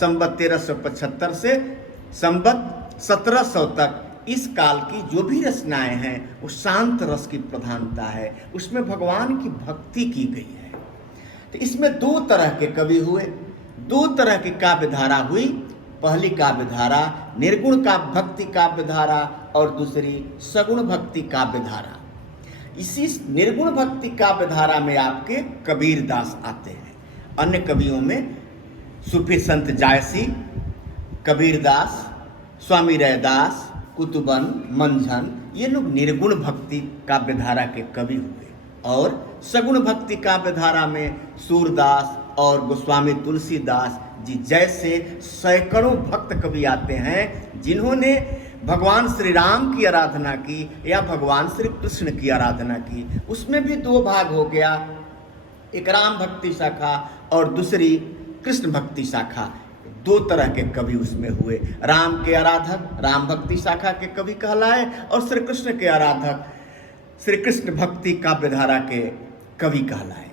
संवत 1375 से संवत 1700 तक इस काल की जो भी रचनाएं हैं वो शांत रस की प्रधानता है, उसमें भगवान की भक्ति की गई है। तो इसमें दो तरह के कवि हुए, दो तरह की काव्य धारा हुई। पहली काव्य धारा निर्गुण काव्य भक्ति काव्य धारा और दूसरी सगुण भक्ति काव्य धारा। इसी निर्गुण भक्ति काव्य धारा में आपके कबीर दास आते हैं। अन्य कवियों में सूफी संत जायसी, कबीर दास, स्वामी रैदास, कुतुबन, मंझन, ये लोग निर्गुण भक्ति काव्य धारा के कवि हुए। और सगुण भक्ति काव्य धारा में सूरदास और गोस्वामी तुलसीदास जी जैसे सैकड़ों भक्त कवि आते हैं जिन्होंने भगवान श्री राम की आराधना की या भगवान श्री कृष्ण की आराधना की। उसमें भी दो भाग हो गया, एक राम भक्ति शाखा और दूसरी कृष्ण भक्ति शाखा। दो तरह के कवि उसमें हुए। राम के आराधक राम भक्ति शाखा के कवि कहलाए और श्री कृष्ण के आराधक श्री कृष्ण भक्ति काव्यधारा के कवि कहलाए।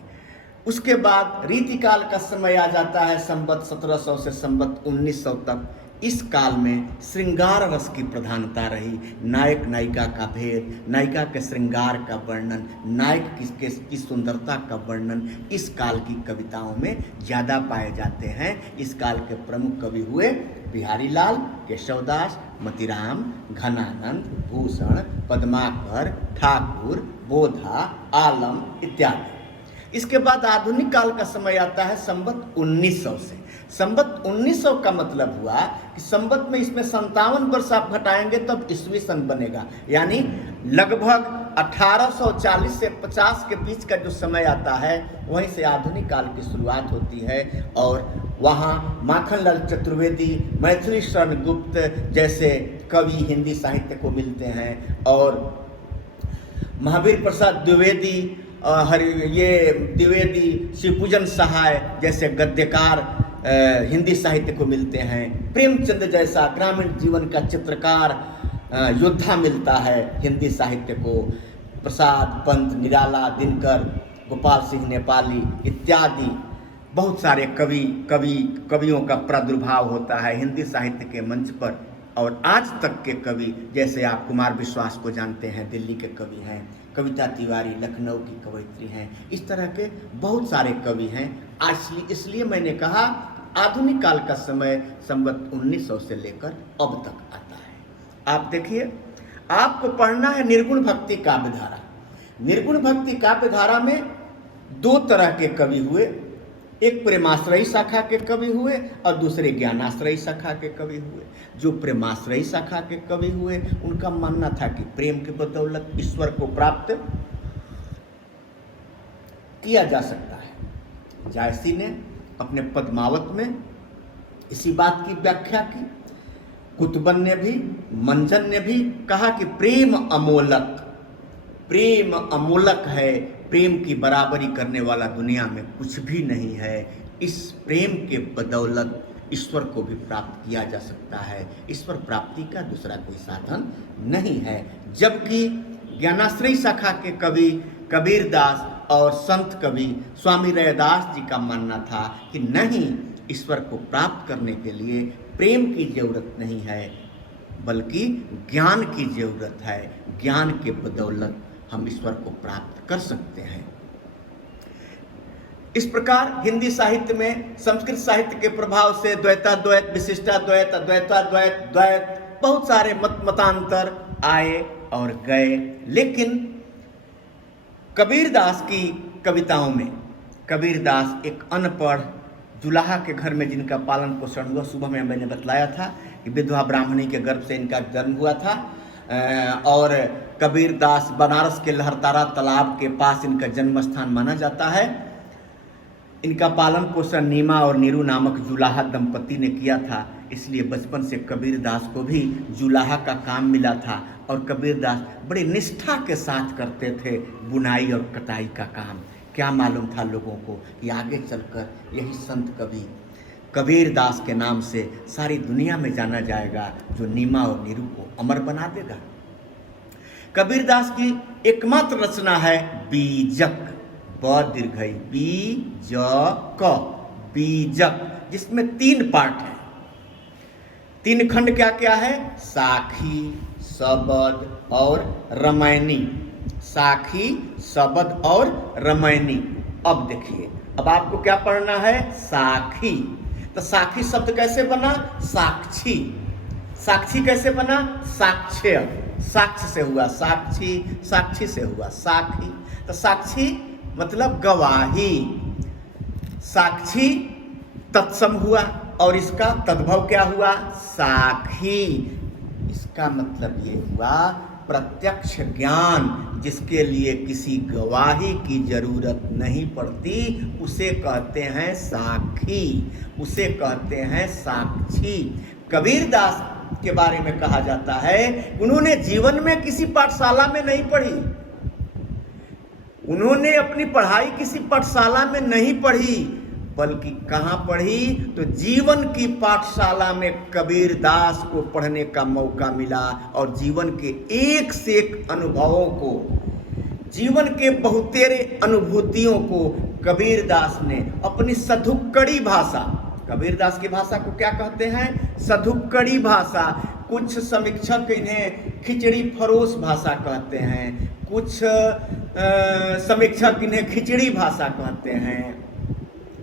उसके बाद रीतिकाल का समय आ जाता है संवत 1700 से संवत 1900 तक। इस काल में श्रृंगार रस की प्रधानता रही। नायक नायिका का भेद, नायिका के श्रृंगार का वर्णन, नायक की सुंदरता का वर्णन इस काल की कविताओं में ज़्यादा पाए जाते हैं। इस काल के प्रमुख कवि हुए बिहारी लाल, केशवदास, मतिराम, घनानंद, भूषण, पद्माकर, ठाकुर, बोधा, आलम इत्यादि। इसके बाद आधुनिक काल का समय आता है संवत 1900 से। संवत 1900 का मतलब हुआ कि संवत में इसमें 57 वर्ष आप घटाएंगे तब ईस्वी सन बनेगा, यानी लगभग 1840 से 50 के बीच का जो समय आता है वहीं से आधुनिक काल की शुरुआत होती है। और वहाँ माखनलाल चतुर्वेदी, मैथिली शरण गुप्त जैसे कवि हिंदी साहित्य को मिलते हैं और महावीर प्रसाद द्विवेदी, ये द्विवेदी, शिवपूजन सहाय जैसे गद्यकार हिंदी साहित्य को मिलते हैं। प्रेमचंद जैसा ग्रामीण जीवन का चित्रकार योद्धा मिलता है हिंदी साहित्य को। प्रसाद पंत, निराला, दिनकर, गोपाल सिंह नेपाली इत्यादि बहुत सारे कवियों का प्रादुर्भाव होता है हिंदी साहित्य के मंच पर। और आज तक के कवि जैसे आप कुमार विश्वास को जानते हैं, दिल्ली के कवि हैं, कविता तिवारी लखनऊ की कवयित्री हैं, इस तरह के बहुत सारे कवि हैं। इसलिए मैंने कहा आधुनिक काल का समय संवत 1900 से लेकर अब तक आता है। आप देखिए, आपको पढ़ना है निर्गुण भक्ति काव्य धारा। निर्गुण भक्ति काव्य धारा में दो तरह के कवि हुए, एक प्रेमाश्रयी शाखा के कवि हुए और दूसरे ज्ञानाश्रयी शाखा के कवि हुए। जो प्रेमाश्रयी शाखा के कवि हुए उनका मानना था कि प्रेम के बदौलत ईश्वर को प्राप्त किया जा सकता है। जायसी ने अपने पद्मावत में इसी बात की व्याख्या की। कुतुबन ने भी, मंझन ने भी कहा कि प्रेम अमोलक है, प्रेम की बराबरी करने वाला दुनिया में कुछ भी नहीं है। इस प्रेम के बदौलत ईश्वर को भी प्राप्त किया जा सकता है, ईश्वर प्राप्ति का दूसरा कोई साधन नहीं है। जबकि ज्ञानाश्रयी शाखा के कवि कबीर दास और संत कवि स्वामी रैदास जी का मानना था कि नहीं, ईश्वर को प्राप्त करने के लिए प्रेम की जरूरत नहीं है बल्कि ज्ञान की जरूरत है। ज्ञान के बदौलत हम ईश्वर को प्राप्त कर सकते हैं। इस प्रकार हिंदी साहित्य में संस्कृत साहित्य के प्रभाव से द्वैताद्वैत, विशिष्टाद्वैत, अद्वैताद्वैत, द्वैत बहुत सारे मतांतर आए और गए। लेकिन कबीर दास की कविताओं में, कबीर दास एक अनपढ़ जुलाहा के घर में जिनका पालन पोषण हुआ, सुबह में मैंने बतलाया था कि विधवा ब्राह्मणी के गर्भ से इनका जन्म हुआ था। और कबीर दास बनारस के लहरतारा तालाब के पास इनका जन्म स्थान माना जाता है। इनका पालन पोषण नीमा और नीरू नामक जुलाहा दंपति ने किया था, इसलिए बचपन से कबीर दास को भी जुलाहा का काम मिला था और कबीर दास बड़े निष्ठा के साथ करते थे बुनाई और कटाई का काम। क्या मालूम था लोगों को कि आगे चलकर यही संत कवि कबीर दास के नाम से सारी दुनिया में जाना जाएगा, जो नीमा और नीरू को अमर बना देगा। कबीर दास की एकमात्र रचना है बीजक, ब दीर्घई बीजक, बीजक, जिसमें 3 पार्ट हैं। तीन खंड क्या क्या है? साखी, सबद और रमैनी। साखी, सबद और रमैनी। अब देखिए, अब आपको क्या पढ़ना है? साखी। तो साखी शब्द कैसे बना? साक्षी। साक्षी कैसे बना? साक्ष्य। साक्ष्य से हुआ साक्षी, साक्षी से हुआ साखी। तो साक्षी मतलब गवाही। साक्षी तत्सम हुआ और इसका तद्भव क्या हुआ? साखी। इसका मतलब ये हुआ प्रत्यक्ष ज्ञान, जिसके लिए किसी गवाही की जरूरत नहीं पड़ती, उसे कहते हैं साखी, उसे कहते हैं साक्षी। कबीरदास के बारे में कहा जाता है, उन्होंने जीवन में किसी पाठशाला में नहीं पढ़ी, उन्होंने अपनी पढ़ाई किसी पाठशाला में नहीं पढ़ी, बल्कि कहाँ पढ़ी? तो जीवन की पाठशाला में कबीरदास को पढ़ने का मौका मिला और जीवन के एक से एक अनुभवों को, जीवन के बहुतेरे अनुभूतियों को कबीरदास ने अपनी सधुक्कड़ी भाषा, कबीरदास की भाषा को क्या कहते हैं? सधुक्कड़ी भाषा। कुछ समीक्षक इन्हें खिचड़ी फरोश भाषा कहते हैं, कुछ समीक्षक इन्हें खिचड़ी भाषा कहते हैं,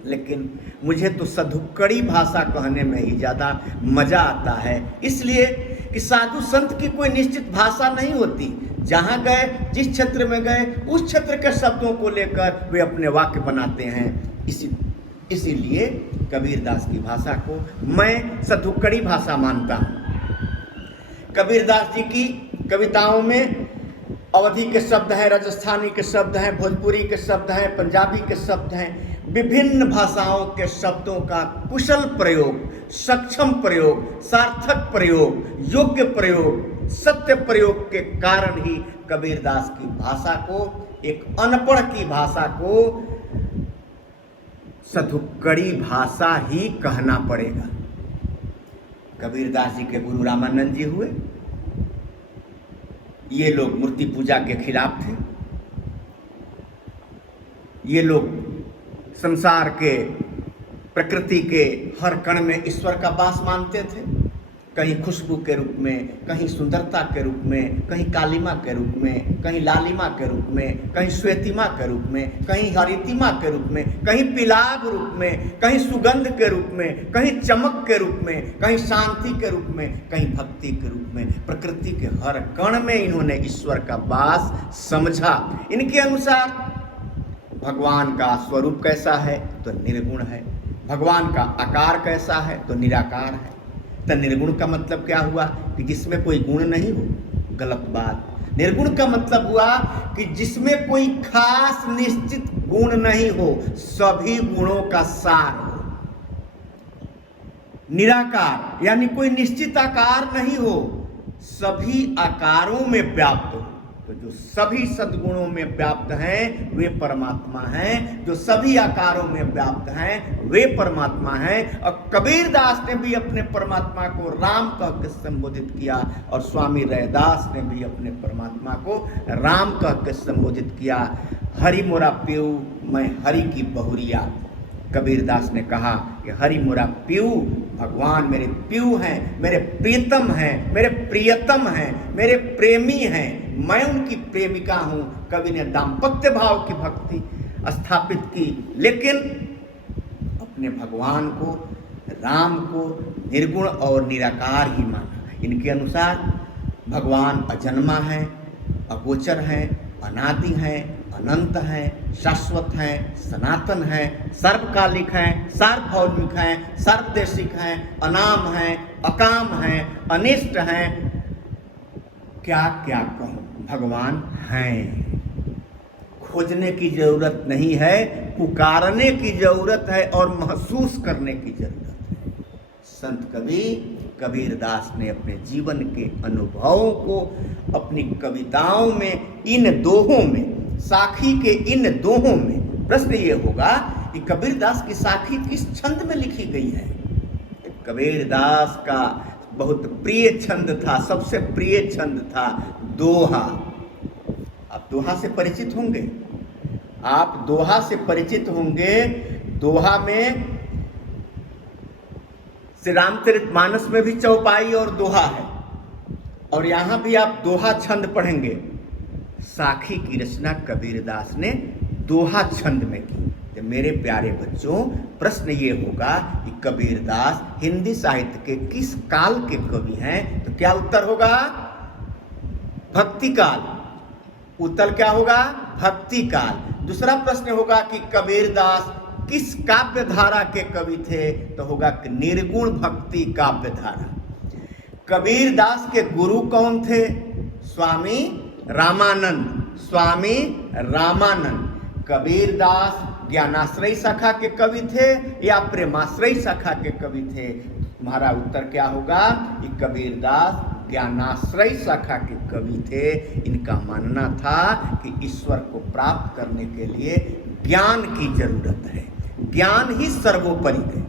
लेकिन मुझे तो सधुक्कड़ी भाषा कहने में ही ज़्यादा मज़ा आता है, इसलिए कि साधु संत की कोई निश्चित भाषा नहीं होती। जहाँ गए, जिस क्षेत्र में गए, उस क्षेत्र के शब्दों को लेकर वे अपने वाक्य बनाते हैं। इसीलिए कबीरदास की भाषा को मैं सधुक्कड़ी भाषा मानता हूँ। कबीरदास जी की कविताओं में अवधी के शब्द हैं, राजस्थानी के शब्द हैं, भोजपुरी के शब्द हैं, पंजाबी के शब्द हैं। विभिन्न भाषाओं के शब्दों का कुशल प्रयोग, सक्षम प्रयोग, सार्थक प्रयोग, योग्य प्रयोग, सत्य प्रयोग के कारण ही कबीरदास की भाषा को, एक अनपढ़ की भाषा को सधुक्कड़ी भाषा ही कहना पड़ेगा। कबीरदास जी के गुरु रामानंद जी हुए, ये लोग मूर्ति पूजा के खिलाफ थे, ये लोग संसार के, प्रकृति के हर कण में ईश्वर का वास मानते थे, कहीं खुशबू के रूप में, कहीं सुंदरता के रूप में, कहीं कालिमा के रूप में, कहीं लालिमा के रूप में, कहीं श्वेतिमा के रूप में, कहीं हरितिमा के रूप में, कहीं पिलाभ रूप में, कहीं सुगंध के रूप में, कहीं चमक के रूप में, कहीं शांति के रूप में, कहीं भक्ति के रूप में। प्रकृति के हर कण में इन्होंने ईश्वर का वास समझा। इनके अनुसार भगवान का स्वरूप कैसा है? तो निर्गुण है। भगवान का आकार कैसा है? तो निराकार है। तो निर्गुण का मतलब क्या हुआ? कि जिसमें कोई गुण नहीं हो, गलत बात। निर्गुण का मतलब हुआ कि जिसमें कोई खास निश्चित गुण नहीं हो, सभी गुणों का सार हो। निराकार यानी कोई निश्चित आकार नहीं हो, सभी आकारों में व्याप्त हो। तो जो सभी सद्गुणों में व्याप्त हैं वे परमात्मा हैं, जो सभी आकारों में व्याप्त हैं वे परमात्मा हैं। और कबीरदास ने भी अपने परमात्मा को राम कह के संबोधित किया और स्वामी रैदास ने भी अपने परमात्मा को राम कह के संबोधित किया। हरि मोरा प्यू, मैं हरि की बहुरिया। कबीरदास ने कहा कि हरि मोरा प्यू, भगवान मेरे प्यू हैं, मेरे प्रियतम हैं, मेरे प्रियतम हैं, मेरे प्रेमी हैं, मैं उनकी प्रेमिका हूँ। कवि ने दाम्पत्य भाव की भक्ति स्थापित की, लेकिन अपने भगवान को, राम को निर्गुण और निराकार ही माना। इनके अनुसार भगवान अजन्मा है, अगोचर हैं, अनादि हैं, अनंत हैं, शाश्वत हैं, सनातन हैं, सर्वकालिक हैं, सार्वभौमिक हैं, सर्वदेशिक हैं, अनाम हैं, अकाम हैं, अनिष्ट हैं। क्या क्या कहूँ, भगवान हैं। खोजने की जरूरत नहीं है, पुकारने की जरूरत है और महसूस करने की जरूरत है। संत कबीरदास ने अपने जीवन के अनुभवों को अपनी कविताओं में, इन दोहों में, साखी के इन दोहों में, प्रश्न ये होगा कि कबीरदास की साखी किस छंद में लिखी गई है? कबीरदास का बहुत प्रिय छंद था, सबसे प्रिय छंद था दोहा। आप दोहा से परिचित होंगे, आप दोहा से परिचित होंगे। दोहा में श्री रामचरितमानस में भी चौपाई और दोहा है, और यहाँ भी आप दोहा छंद पढ़ेंगे। साखी की रचना कबीरदास ने दोहा छंद में की। तो मेरे प्यारे बच्चों, प्रश्न ये होगा कि कबीरदास हिंदी साहित्य के किस काल के कवि हैं? तो क्या उत्तर होगा? भक्ति काल। उत्तर क्या होगा? भक्ति काल। दूसरा प्रश्न होगा कि कबीरदास किस काव्य धारा के कवि थे? तो होगा कि निर्गुण भक्ति काव्य धारा। कबीरदास के गुरु कौन थे? स्वामी रामानंद। स्वामी रामानंद। कबीरदास ज्ञानाश्रयी शाखा के कवि थे या प्रेमाश्रयी शाखा के कवि थे? तुम्हारा उत्तर क्या होगा कि कबीरदास ज्ञानाश्रयी शाखा के कवि थे। इनका मानना था कि ईश्वर को प्राप्त करने के लिए ज्ञान की जरूरत है, ज्ञान ही सर्वोपरि है।